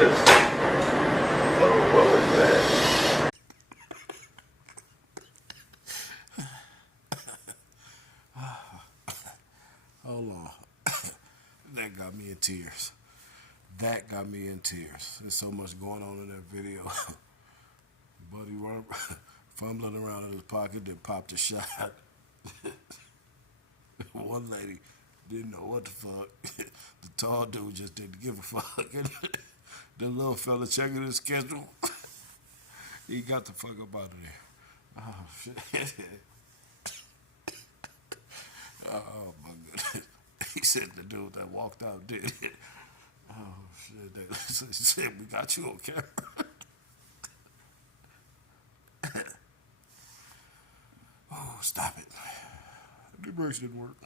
what was that? Hold on. That got me in tears. That got me in tears. There's so much going on in that video. Buddy fumbling around in his pocket, then popped a shot. One lady didn't know what the fuck. The tall dude just didn't give a fuck. The little fella checking his schedule. He got the fuck up out of there. Oh shit. Oh my goodness. He said the dude that walked out did it. Oh shit. He said, we got you on camera. Oh, stop it. The brakes didn't work.